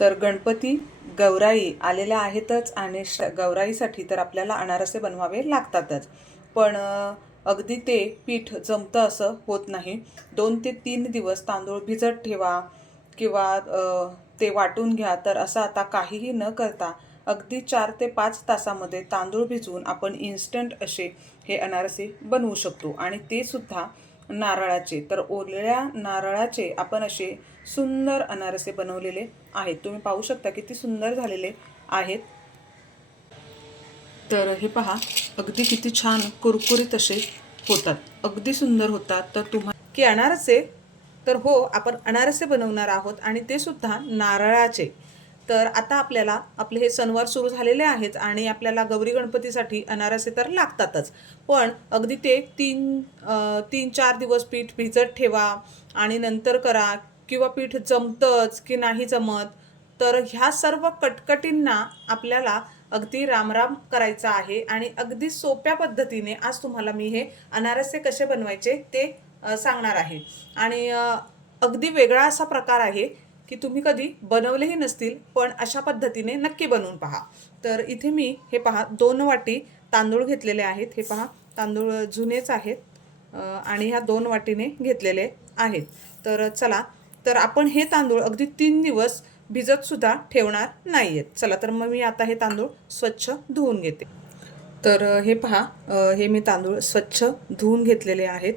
तर गणपती गौराई आलेल्या आहेतच आणि श गौराईसाठी तर आपल्याला अनारसे बनवावे लागतातच. पण अगदी ते पीठ जमतं असं होत नाही. दोन ते तीन दिवस तांदूळ भिजत ठेवा किंवा ते वाटून घ्या तर असं आता काहीही न करता अगदी चार ते पाच तासामध्ये तांदूळ भिजवून आपण इन्स्टंट असे हे अनारसे बनवू शकतो. आणि ते सुद्धा नारळाचे. तर ओल्या नारळाचे आपण असे सुंदर अनारसे बनवलेले आहेत. तुम्ही पाहू शकता किती सुंदर झालेले आहेत. तर हे पहा अगदी किती छान कुरकुरीत असे होतात. अगदी सुंदर होतात. तर तुम्हा की अनारसे? तर हो आपण अनारसे बनवणार आहोत आणि ते सुद्धा नारळाचे. तर आता आपल्याला आपले हे सणवार सुरू झालेले आहेत आणि आपल्याला गौरी गणपतीसाठी अनारसे तर लागतातच. पण अगदी ते तीन तीन चार दिवस पीठ भिजत ठेवा आणि नंतर करा किंवा पीठ जमतंच की नाही जमत तर ह्या सर्व कटकटींना आपल्याला अगदी रामराम करायचा आहे आणि अगदी सोप्या पद्धतीने आज तुम्हाला मी हे अनारसे कसे बनवायचे ते सांगणार आहे. आणि अगदी वेगळा असा प्रकार आहे की तुम्ही कधी बनवलेही नसतील पण अशा पद्धतीने नक्की बनवून पहा. तर इथे मी हे पहा दोन वाटी तांदूळ घेतलेले आहेत. हे पहा तांदूळ जुनेच आहेत आणि ह्या दोन वाटीने घेतलेले आहेत. तर चला तर आपण हे तांदूळ अगदी तीन दिवस भिजतसुद्धा ठेवणार नाही आहेत चला तर मग मी आता हे तांदूळ स्वच्छ धुवून घेते. तर हे पहा हे मी तांदूळ स्वच्छ धुवून घेतलेले आहेत.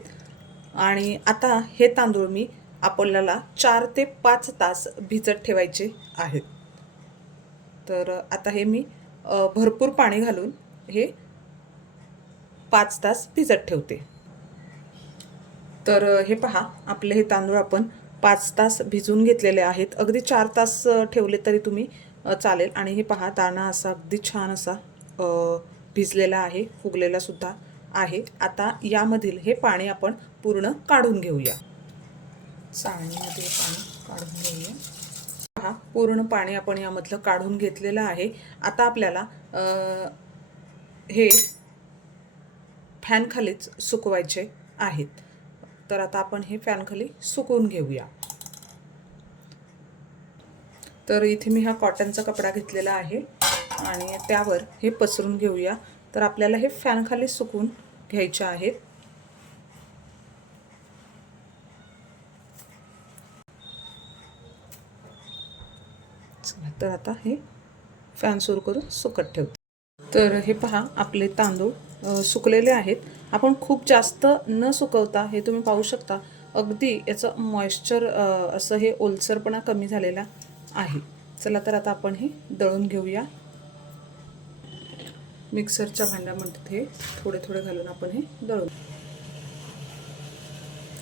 आणि आता हे तांदूळ मी आपल्याला चार ते पाच तास भिजत ठेवायचे आहेत तर आता हे मी भरपूर पाणी घालून हे पाच तास भिजत ठेवते. तर हे पहा आपले हे तांदूळ आपण पाच तास भिजून घेतलेले आहेत. अगदी चार तास ठेवले तरी तुम्ही चालेल. आणि हे पहा दाणा असा अगदी छान असा भिजलेला आहे फुगलेला सुद्धा आहे. आता यामधील हे पाणी आपण पूर्ण काढून घेऊया. चाळणीमध्ये पाणी काढून घेऊया. पहा पूर्ण पाणी आपण यामधलं काढून घेतलेलं आहे. आता आपल्याला हे फॅनखालीच सुकवायचे आहेत. तर आता आपण हे फॅनखाली सुकवून घेऊया. तर इथे मी हा कॉटनचा कपडा घेतलेला आहे आणि त्यावर हे पसरून घेऊया. तर आपल्याला हे फॅनखाली सुकवून घ्यायचे आहेत. तर आता हे फॅन सुरू करून सुकत ठेवते. तर हे पहा आपले तांदूळ सुकलेले आहेत. आपण खूप जास्त न सुकवता हे तुम्ही पाहू शकता अगदी याचं मॉइश्चर असं हे ओलसरपणा कमी झालेला आहे. चला तर आता आपण हे दळून घेऊया. मिक्सरच्या भांड्यामध्ये हे थोडे थोडे घालून आपण हे दळून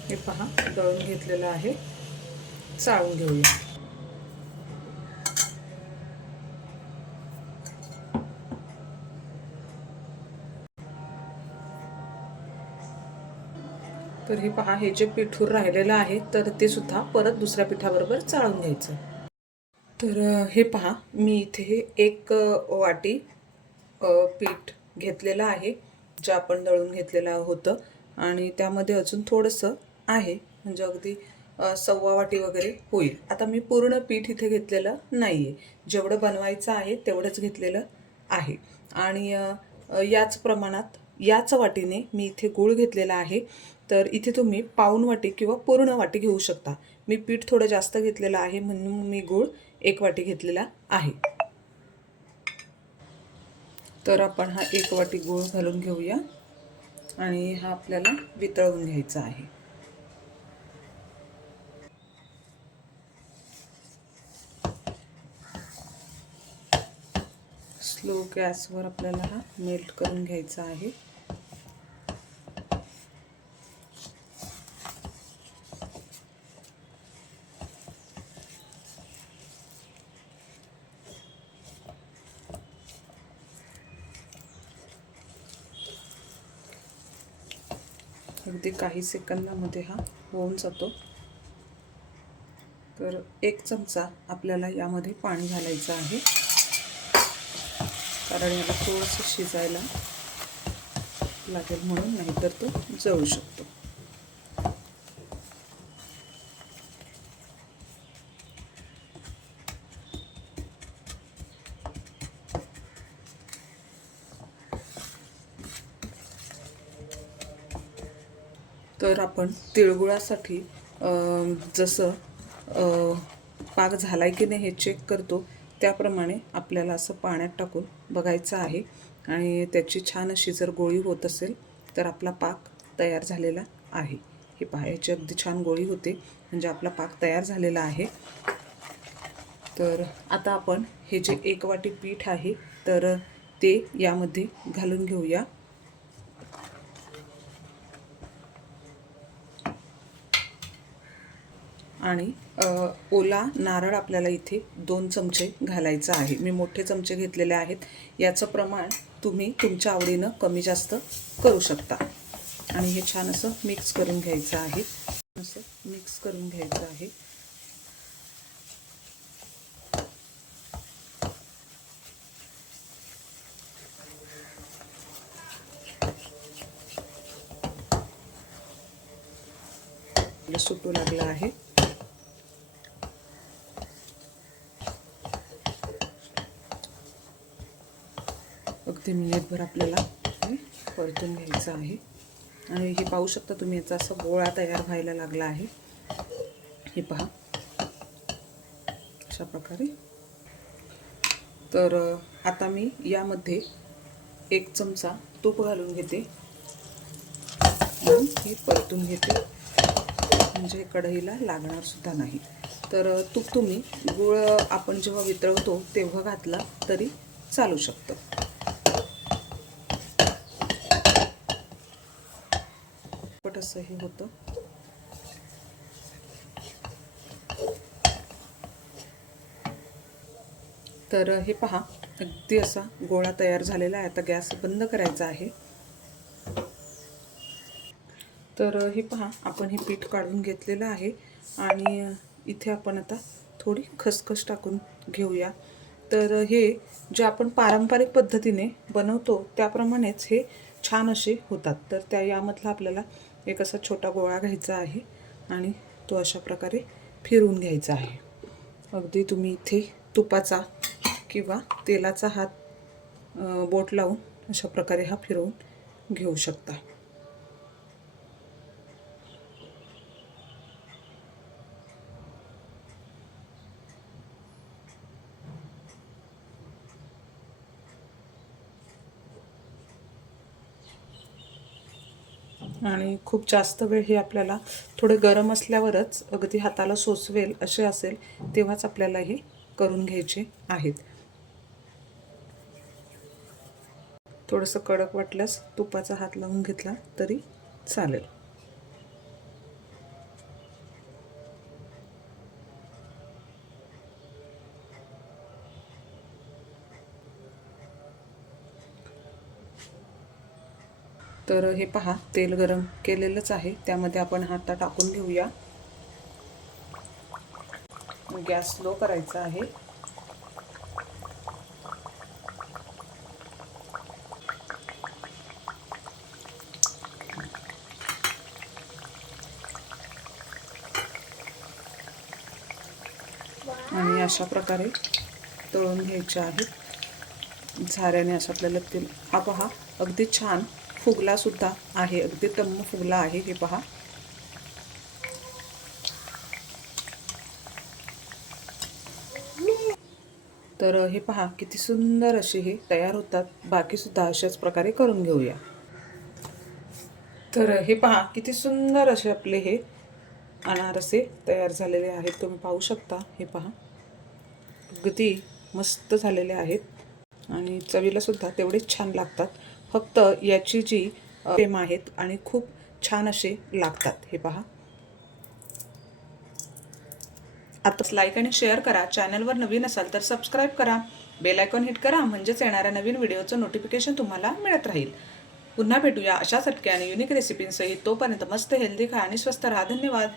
हे पहा दळून घेतलेलं आहे. चाळून घेऊया. तर हे पहा हे जे पिठूर राहिलेलं आहे तर ते सुद्धा परत दुसऱ्या पिठाबरोबर चाळून घ्यायचं. तर हे पहा मी इथे एक वाटी पीठ घेतलेलं आहे जे आपण दळून घेतलेलं होतं. आणि त्यामध्ये अजून थोडंसं आहे म्हणजे अगदी सव्वा वाटी वगैरे होईल. आता मी पूर्ण पीठ इथे घेतलेलं नाही आहे जेवढं बनवायचं आहे तेवढंच घेतलेलं आहे. आणि याच प्रमाणात याच वाटीने मी इथे गूळ घेतलेला आहे. तर इथे तुम्ही पाऊण वाटी किंवा पूर्ण वाटी घेऊ शकता. मी पीठ थोडं जास्त घेतलेलं आहे म्हणून मी गूळ एक वाटी घेतलेला आहे. तर आपण हा एक वाटी गूळ घालून घेऊया आणि हा आपल्याला वितळून घ्यायचा आहे. स्लो गॅसवर आपल्याला हा मेल्ट करून घ्यायचा आहे. अगदी काही सेकंदामध्ये हा होऊन जातो. तर एक चमचा आपल्याला यामध्ये पाणी घालायचं आहे. कारण याला थोडंसं शिजायला लागेल म्हणून नाहीतर तो जळू शकतो. तर आपण तिळगुळासाठी जसं पाक झाला आहे की नाही हे चेक करतो. त्याप्रमाणे आपल्याला असं पाण्यात टाकून बघायचं आहे. आणि त्याची छान अशी जर गोळी होत असेल तर आपला पाक तयार झालेला आहे. हे पाहायची अगदी छान गोळी होते. म्हणजे आपला पाक तयार झालेला आहे. तर आता आपण हे जे एक वाटी पीठ आहे तर ते यामध्ये घालून घेऊया. आणि ओला नारळ आपल्याला इथे दोन चमचे घालायचा आहे. मी मोठे चमचे घेतलेले आहेत. याचं प्रमाण तुम्ही तुमच्या आवडीनं कमी जास्त करू शकता. आणि हे छान असं मिक्स करून घ्यायचं आहे. असं मिक्स करून घ्यायचं आहे. सुटू लागलं आहे. अगदी मिनिटभर आपल्याला. परतून घ्यायचं आहे. आणि हे पाहू शकता तुम्ही याचा असा गोळा तयार व्हायला लागला आहे. हे पहा. अशा प्रकारे. तर आता मी यामध्ये एक चमचा तूप घालून घेते. आणि हे परतून घेते. म्हणजे कढईला लागणार सुद्धा नाही. तर तूप तुम्ही गुळ आपण जेव्हा वितळवतो तेव्हा घातला तरी चालू शकतं. असं हे होतं. तर हे पहा अगदी असा गोळा तयार झालेला आहे. आता गॅस बंद करायचा आहे. तर हे पहा आपण हे पीठ काढून घेतलेलं आहे. आणि इथे आपण आता थोडी खसखस टाकून घेऊया. तर हे जे आपण पारंपरिक पद्धतीने बनवतो त्याप्रमाणेच हे छान असे होतात. तर त्या यामधला आपल्याला एक असा छोटा गोळा घ्यायचा आहे आणि तो अशा प्रकारे फिरवून घ्यायचा आहे. अगदी तुम्ही इथे तुपाचा किंवा तेलाचा हात बोट लावून अशा प्रकारे हा फिरवून घेऊ शकता. आणि खूप जास्त वेळ हे आपल्याला थोडे गरम असल्यावरच अगदी हाताला सोसवेल असे असेल तेव्हाच आपल्याला हे करून घ्यायचे आहेत. थोडंसं कडक वाटल्यास तुपाचा हात लावून घेतला तरी चालेल. तर हे पहा तेल गरम केलेलंच आहे. त्यामध्ये आपण हा आता टाकून घेऊया. गॅस स्लो करायचा आहे. आणि अशा प्रकारे तळून घ्यायचे आहेत. झाऱ्याने असं आपल्याला तेल हा पहा अगदी छान फुगला सुद्धा आहे. अगदी तम्म फुगला आहे हे पहा. तर हे पहा किती सुंदर असे हे तयार होतात. बाकी सुद्धा अशाच प्रकारे करून घेऊया. तर हे पहा किती सुंदर असे आपले हे अनारसे तयार झालेले आहेत. तुम्ही पाहू शकता हे पहा. अगदी मस्त झालेले आहेत. आणि चवीला सुद्धा तेवढेच छान लागतात. फक्त याची जी प्रेम आहेत आणि खूप छान असे लागतात. हे पहा. आताच लाईक आणि शेअर करा. चॅनलवर नवीन असाल तर सबस्क्राईब करा. बेल आयकॉन हिट करा. म्हणजेच येणाऱ्या नवीन व्हिडिओचं नोटिफिकेशन तुम्हाला मिळत राहील. पुन्हा भेटूया अशा चटक्या आणि युनिक रेसिपींसहित तोपर्यंत मस्त हेल्दी खा आणि स्वस्त राहा. धन्यवाद.